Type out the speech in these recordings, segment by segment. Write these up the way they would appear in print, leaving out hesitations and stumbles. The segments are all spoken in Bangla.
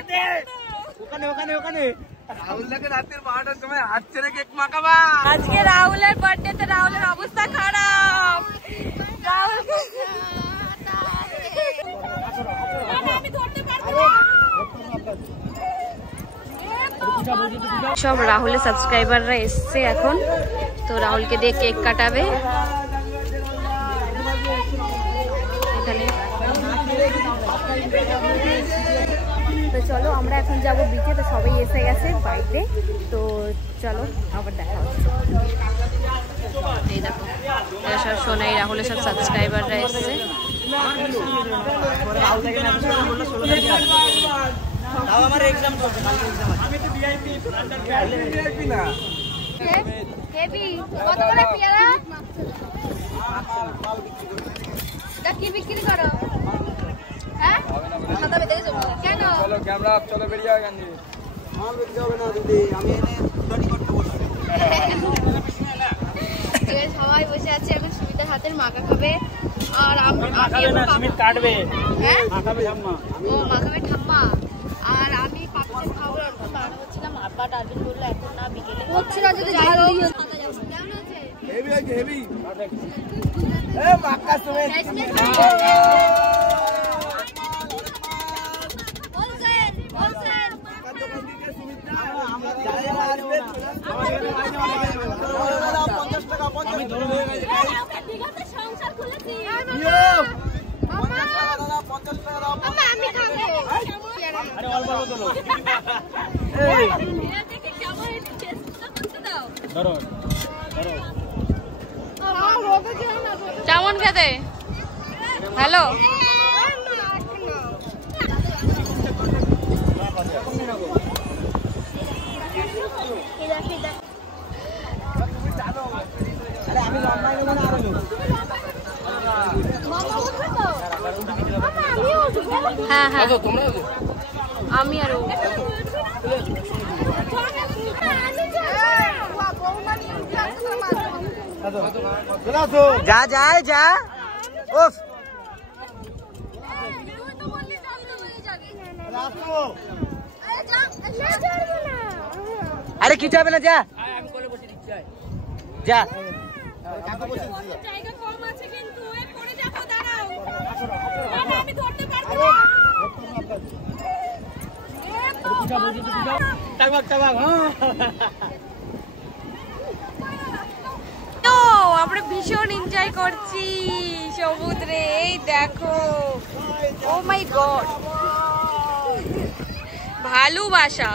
ওখানে ওখানে ওখানে রাহুলকে রাতের 12টার সময় হাত ছেড়ে কেক মাখাবা। আজকে রাহুলের বার্থডেতে রাহুলের অবস্থা খারাপ। রাহুলকে সব রাহুলের সাবস্ক্রাইবাররা এসছে এখন, তো রাহুলকে দিয়ে কেক কাটাবে এখানে। তো চলো আমরা এখন যাবো বিচে, তো সবাই এসে গেছে বাড়িতে, তো চলো আবার দেখা হচ্ছে। এই দেখো সব সোনাই রাহুলের সব সাবস্ক্রাইবাররা এসছে। আমার এক্সাম চলছে, কালকে এক্সাম আছে। আমি তো ভিআইপি ভিআইপি না। হেভি কত করে পেয়ারা? এটা কি বিক্রি করো? হ্যাঁ খাতা বেঁধে গেছো কেন? চলো ক্যামেরা আপ, চলো বেরিয়ে এখান থেকে। মাল বেঁধে যাবে না দিদি, আমি এনে স্টাডি করতে বসছি। সবাই বসে আছে এখন, সুমিতার হাতের মাখা খাবে আর আমি সুমিত কাটবে। হ্যাঁ মাখাবে ঠাম্মা। ও মাখাবে ঠাম্মা, আর আমি পাপড় খাবো বানানো হচ্ছিলাম। আব্বা ডালবিন বললো এখন না বিকেলে হচ্ছে না, যদি যাই হোক কেমন আছে? হেভি আছে হেভি। এ মাকা সুমিত কেমন খেতে? হ্যালো হ্যাঁ হ্যাঁ আমি আর যা যা যা। ওফ আরে কি যাবে না, যা যা। জায়গা কম আছে কিন্তু পড়ে যাবো, দাঁড়াও আমি ধরতে পারবো না। আমরা ভীষণ এনজয় করছি সমুদ্রে, এই দেখো ও মাই গড ভালোবাসা।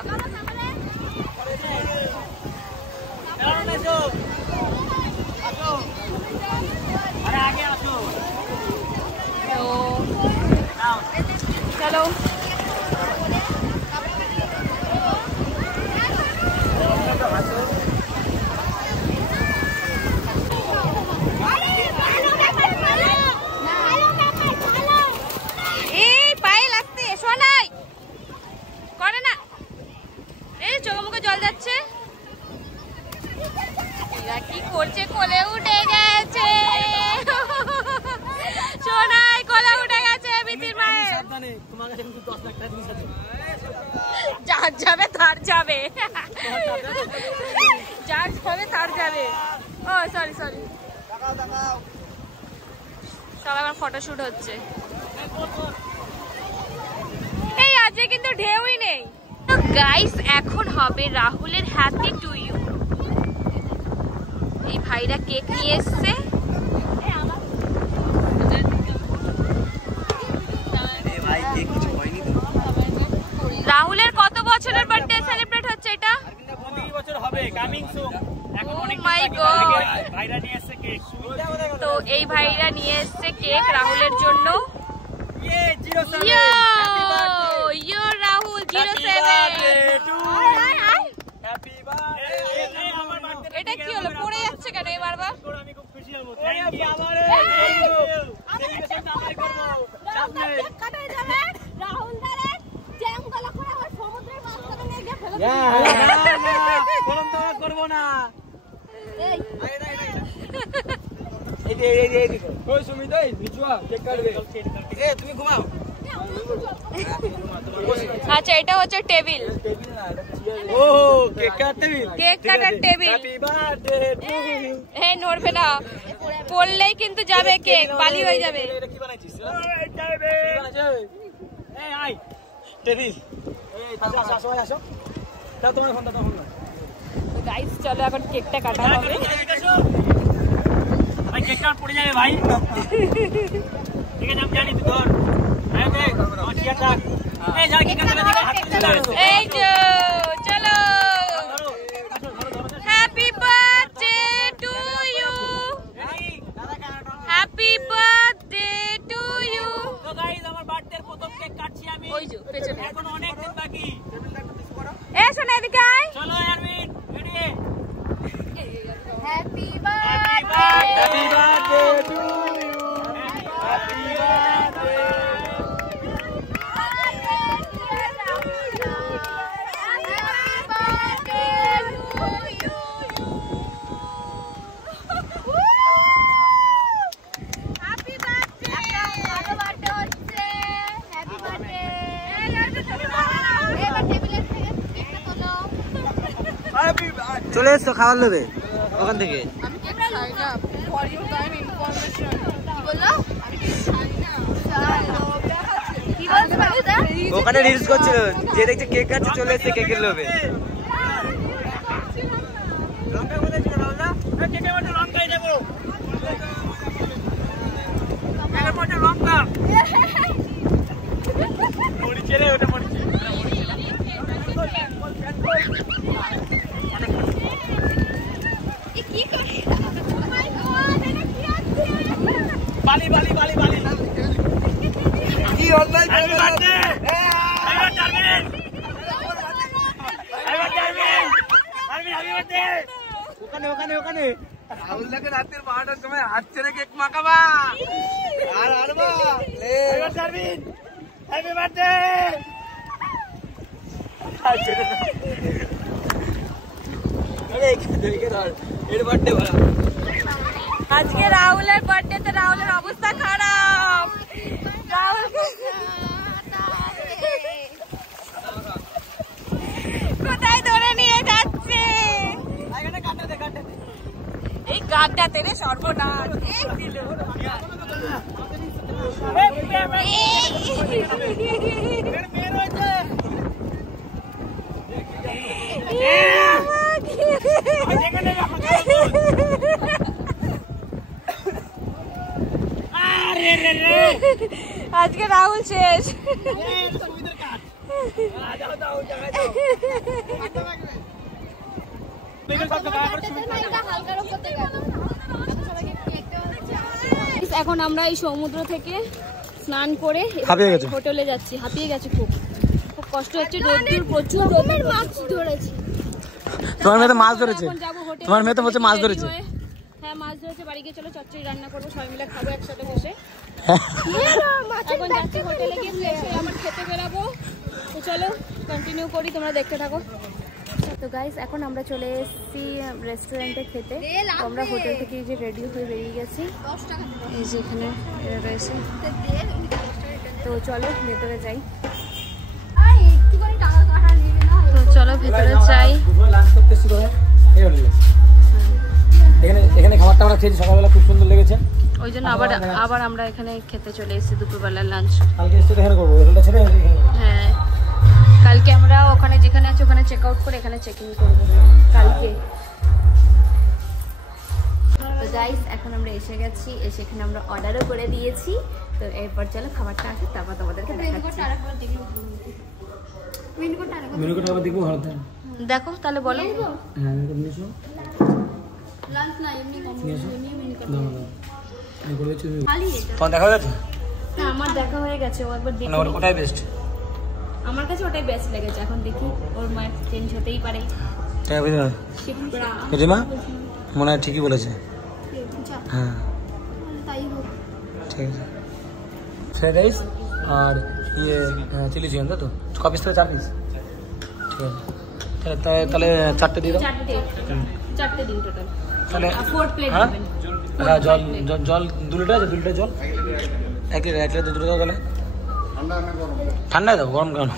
চলো এই পায়ে লাগতে শোনাই করে না, এই চোখে মুখে জল যাচ্ছে। এরা কি করছে? কোলে উঠে গেছে সোনাই, কোলে উঠে গেছে বিতির মায়ের। যার যাবে তার যাবে, যার যাবে তার যাবে। ও সরি সরি, সব এখন ফটোশুট হচ্ছে। এই আজকে কিন্তু ঢেউই নেই। তো গাইস এখন হবে রাহুলের হ্যাপি টু ইউ। এই ভাইরা কেক নিয়ে এসছে, রাহুলের কত বছরের বার্থডে সেলিব্রেট হচ্ছে এটা? 25 বছর হবে, কামিং সুন। এখন অনেক মাই গড, ভাইরা নিয়ে এসেছে কেক। তো এই ভাইরা নিয়ে এসছে কেক রাহুলের জন্য। ইয়ে 07 ইয়ো ইয়ো রাহুল 07। Happy birthday. আমার বার্থডে এটা কি হলো, পড়ে যাচ্ছে কেন এই বারবার? আমি খুব খুশি হব। থ্যাঙ্ক ইউ বাবারে, সেলিব্রেশন আমরা করব। সামনে কেক কাটাই যাবে রাহুল দারে জ্যাম গলা করে আমার সমুদ্রের মাঝখানে নিয়ে গিয়ে ফেলে দিই। বলুন তো করব না। এই এই এই এই এই ওই সুমিত, এই নিচুয়া কেক কাটবে। এ তুমি ঘুমাও। আচ্ছা এটা হচ্ছে টেবিল। ও কেক কাটার টেবিল, কেক কাটার table. Happy birthday to you. এই নড়বে না, পড়লেই কিন্তু যাবে কেক, বালি হয়ে যাবে। এটা কি বানাইছিস? এই আই টেবিল। এই আসো আসো আসো আসো, দাও তোমার ফোনটা, দাও ফোনটা। তো গাইস চলো এখন কেকটা কাটা হবে। ভাই কেক কাট পড়ে যাবে ভাই। ঠিক আছে আমি জানি তুই ধর। আয় দে আমার চিয়ারটা। এই যা কেক কাটতে দিবা হাত তুলে দাও। এই যে চলো। Happy birthday to you, happy birthday to you. তো গাইস আমার বার্থডের প্রথম কেক কাটছি আমি। ওই যে পেছনে এখন অনেক দিন বাকি। এসো না এদিকে আয়। চলো Arbin ready. Happy happy birthday to you. Happy birthday. চলে এসো খাবার নেবে ওখান থেকে। ওখানে রিলস করছিল, যে দেখছে কেক কাটছে চলে এসছে কেকের লোভে। বালি বালি বালি বালি কি অনলাইন ওখানে ওখানে ওখানে রাহুল দাকে রাতের 12টার সময় হাত ছেড়ে কেক মাখাবা। আর আরবা লে সার্ভিন হ্যাপি বার্থডে। আরে দেখে ধর এর বার্থডে বলা। আজকে রাহুলের বার্থডে তে রাহুলের অবস্থা খারাপ। রাহুল কোথায় ধরে নিয়ে যাচ্ছে? এই গাড্ডাতে রে সর্বনাশ। এই দিল আজকে রাহুল শেষ। এখন আমরা এই সমুদ্র থেকে স্নান করে হোটেলে যাচ্ছি। হাঁপিয়ে গেছে, খুব খুব কষ্ট হচ্ছে, রোদ্দুর প্রচুর, মাছ ধরেছি। তোমার মেয়ে তো মাছ ধরেছে, তোমার মেয়ে তো বলছে মাছ ধরেছে। হ্যাঁ মাছ ধরেছে, বাড়ি গিয়ে চলো চচ্চড়ি রান্না করবো, সবাই মিলে খাবো একসাথে বসে। এখন যাচ্ছি হোটেলে গিয়ে এসে আবার খেতে বেরাবো। তো চলো কন্টিনিউ করি, তোমরা দেখতে থাকো। তো গাইস এখন আমরা চলে এসেছি রেস্টুরেন্টে খেতে। আমরা হোটেল থেকে যে রেডি হয়ে বেরিয়ে গেছি, এই যে এখানে রয়েছে। তো চলো ভেতরে যাই। তো চলো ভেতরে যাই। এখানে খাবারটা আমরা খেয়েছি সকালবেলা, খুব সুন্দর লেগেছে। ওই জন্য আবার আমরা এখানে খেতে চলে এসেছি দুপুরবেলার লাঞ্চ। কালকে এসে এখানে করবো, হোটেলটা ছেড়ে হ্যাঁ কালকে আমরা ওখানে যেখানে আছে ওখানে চেক আউট করে এখানে চেক ইন করবো কালকে। তো গাইস এখন আমরা এসে গেছি, এসে এখানে আমরা অর্ডারও করে দিয়েছি। তো এরপর চলো খাবারটা আসে, তারপর তোমাদেরকে দেখাচ্ছি। মেনুটা আবার দেখবো, ভালো থাকে। দেখো তাহলে বলো। হ্যাঁ মেনুটা নিয়ে এসো। লাঞ্চ না এমনি কম তোমার দেখা গেছে? হ্যাঁ আমার দেখা হয়ে গেছে, ও একবার দেখি। ওটাই বেস্ট আমার কাছে ওটাই বেস্ট লেগেছে। এখন দেখি ওর মায়ের চেঞ্জ হতেই পারে। রিমা মনে হয় ঠিকই বলেছে। হ্যাঁ ঠিক আছে। ফ্রাইড রাইস আর ইয়ে চিলি চিকেন, তাই তো? ক পিস থেকে 4 পিস? ঠিক আছে তাহলে 4টে দিয়ে দাও। 4টে দিন টোটাল। তাহলে 4 প্লেট হ্যাঁ দিবেন। হ্যাঁ জল 2 লিটার আছে, 2 লিটার জল 1 লিটার 2 লিটার দাও তাহলে। ঠান্ডায় দাও, গরম কেন?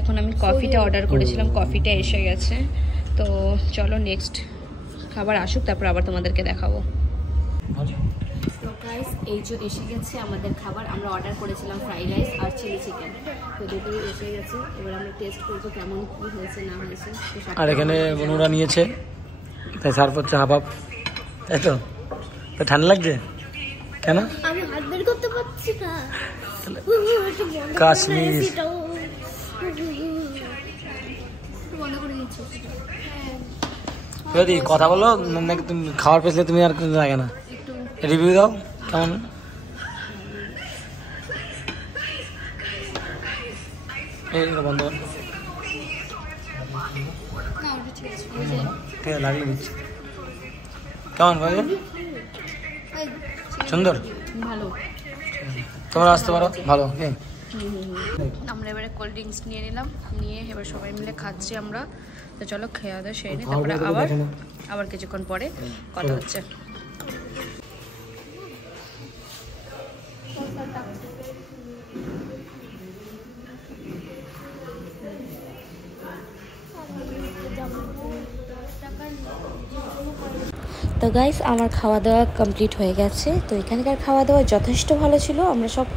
এখন আমি কফিটা অর্ডার করেছিলাম, কফিটা এসে গেছে। তো চলো নেক্সট খাবার আসুক, তারপর আবার তোমাদেরকে দেখাবো। তো গাইস এই যে এসে গেছে আমাদের খাবার। আমরা অর্ডার করেছিলাম ফ্রাইড রাইস আর চিলি চিকেন, তো দুটোই এসে গেছে। এবার আমরা টেস্ট করবো কেমন কী হয়েছে না হয়েছে। আর এখানে বনুরা নিয়েছে, তাই সার্ভ হচ্ছে হাফ হাফ, তাই তো? ঠান্ডা লাগছে কেন? আমি হাত বের করতে পারছি না। কাশ্মীর বন্ধ করে দিচ্ছি। যদি কথা বলো নাকি তুমি খাওয়ার পেছলে তুমি আর কিছু লাগে না, রিভিউ দাও কেমন। বন্ধ ঠিক আছে, লাগলে দিচ্ছি। কেমন ভাই? সুন্দর, ভালো। তোমরা আসতে পারো, ভালো। আমরা এবারে কোল্ড ড্রিঙ্কস নিয়ে নিলাম, নিয়ে এবার সবাই মিলে খাচ্ছি আমরা। তো চলো খেয়ে দাওয়া সেরে নিই, তারপরে আবার কিছুক্ষণ পরে কথা হচ্ছে। তো গাইস আমার খাওয়া দাওয়া কমপ্লিট হয়ে গেছে। তো এখানকার খাওয়া দাওয়া যথেষ্ট ভালো ছিল। আমরা সব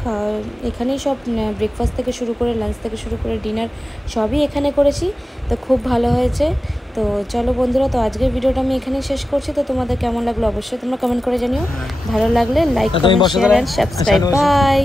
এখানেই সব ব্রেকফাস্ট থেকে শুরু করে লাঞ্চ থেকে শুরু করে ডিনার সবই এখানে করেছি। তো খুব ভালো হয়েছে। তো চলো বন্ধুরা, তো আজকের ভিডিওটা আমি এখানেই শেষ করছি। তো তোমাদের কেমন লাগলো অবশ্যই তোমরা কমেন্ট করে জানিও। ভালো লাগলে like, comment, share and subscribe. By.